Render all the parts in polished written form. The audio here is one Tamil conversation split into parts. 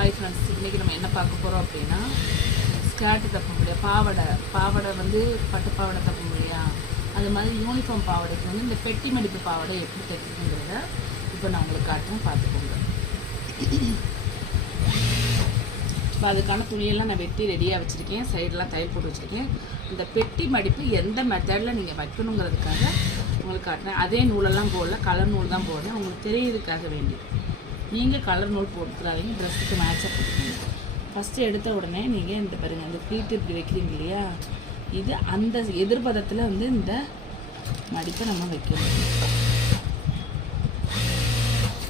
ஹாய் ஃப்ரெண்ட்ஸ், இன்றைக்கி நம்ம என்ன பார்க்க போகிறோம் அப்படின்னா ஸ்கர்ட்டு தப்ப முடியாது, பாவாடை வந்து பட்டு பாவாடை தப்ப முடியா, அது மாதிரி யூனிஃபார்ம் பாவாடைக்கு வந்து இந்த பெட்டி மடிப்பு பாவாடை எப்படி தைக்கிறதுங்கிறத இப்போ நான் உங்களுக்கு காட்டுறேன், பார்த்துக்கோங்க. இப்போ அதுக்கான துணியெல்லாம் நான் வெட்டி ரெடியாக வச்சுருக்கேன், சைடெலாம் தையல் போட்டு வச்சுருக்கேன். இந்த பெட்டி மடிப்பு எந்த மெத்தடில் நீங்கள் வைக்கணுங்கிறதுக்காக உங்களுக்கு காட்டுறேன். அதே நூலெல்லாம் போடல, கலர் நூல் தான் போடுறேன், உங்களுக்கு தெரியறதுக்காக வேண்டி. நீங்கள் கலர் நூல் போட்டுக்கிறாதீங்க, ட்ரெஸ்ஸுக்கு மேட்சாக போட்டுக்கோங்க. ஃபஸ்ட்டு எடுத்த உடனே நீங்கள் இந்த பாருங்கள், அந்த ஃப்ளீட் இப்படி வைக்கிறீங்க இல்லையா, இது அந்த எதிர்பதத்தில் வந்து இந்த மடிப்பை நம்ம வைக்கணும்.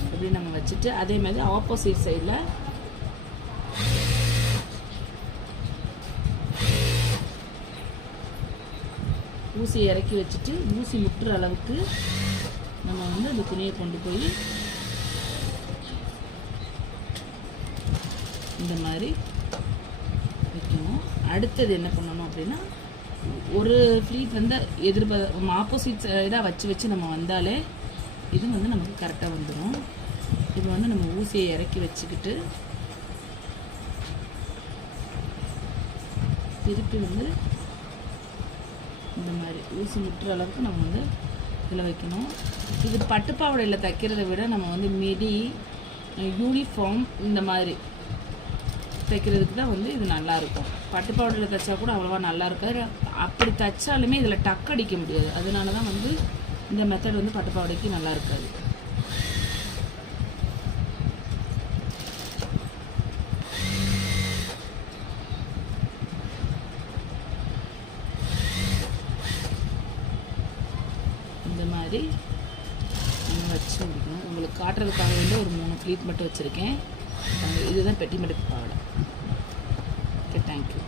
இப்படி நம்ம வச்சுட்டு அதே மாதிரி ஆப்போசிட் சைடில் ஊசி இறக்கி வச்சுட்டு ஊசி முட்டுற அளவுக்கு நம்ம வந்து அந்த துணியை கொண்டு போய் இந்த மாதிரி வைக்கணும். அடுத்தது என்ன பண்ணணும் அப்படின்னா, ஒரு ஃப்ளீட் வந்து ஆப்போசிட் சைடாக வச்சு நம்ம வந்தாலே இது வந்து நமக்கு கரெக்டாக வந்துடும். இப்போ வந்து நம்ம ஊசியை இறக்கி வச்சுக்கிட்டு திருப்பி வந்து இந்த மாதிரி ஊசி முட்டுற அளவுக்கு நம்ம வந்து இதில் வைக்கணும். இது பட்டுப்பாவடையில் தைக்கிறத விட நம்ம வந்து மிடி, யூனிஃபார்ம் இந்த மாதிரி தைக்கிறதுக்கு தான் வந்து இது நல்லாயிருக்கும். பட்டுப்பாவடையில் தைச்சா கூட அவ்வளோவா நல்லா இருக்காது. அப்படி தைச்சாலுமே இதில் டக் அடிக்க முடியாது. அதனால தான் வந்து இந்த மெத்தட் வந்து பட்டுப்பாவடைக்கு நல்லா இருக்காது. இந்த மாதிரி நம்ம வச்சு முடிக்கணும். உங்களுக்கு காட்டுறதுக்காக வந்து ஒரு 3 ஃப்ளீட் மட்டும் வச்சுருக்கேன். இதுதான் பெட்டி மடிப்பு பாவாடை. Okay, thank you.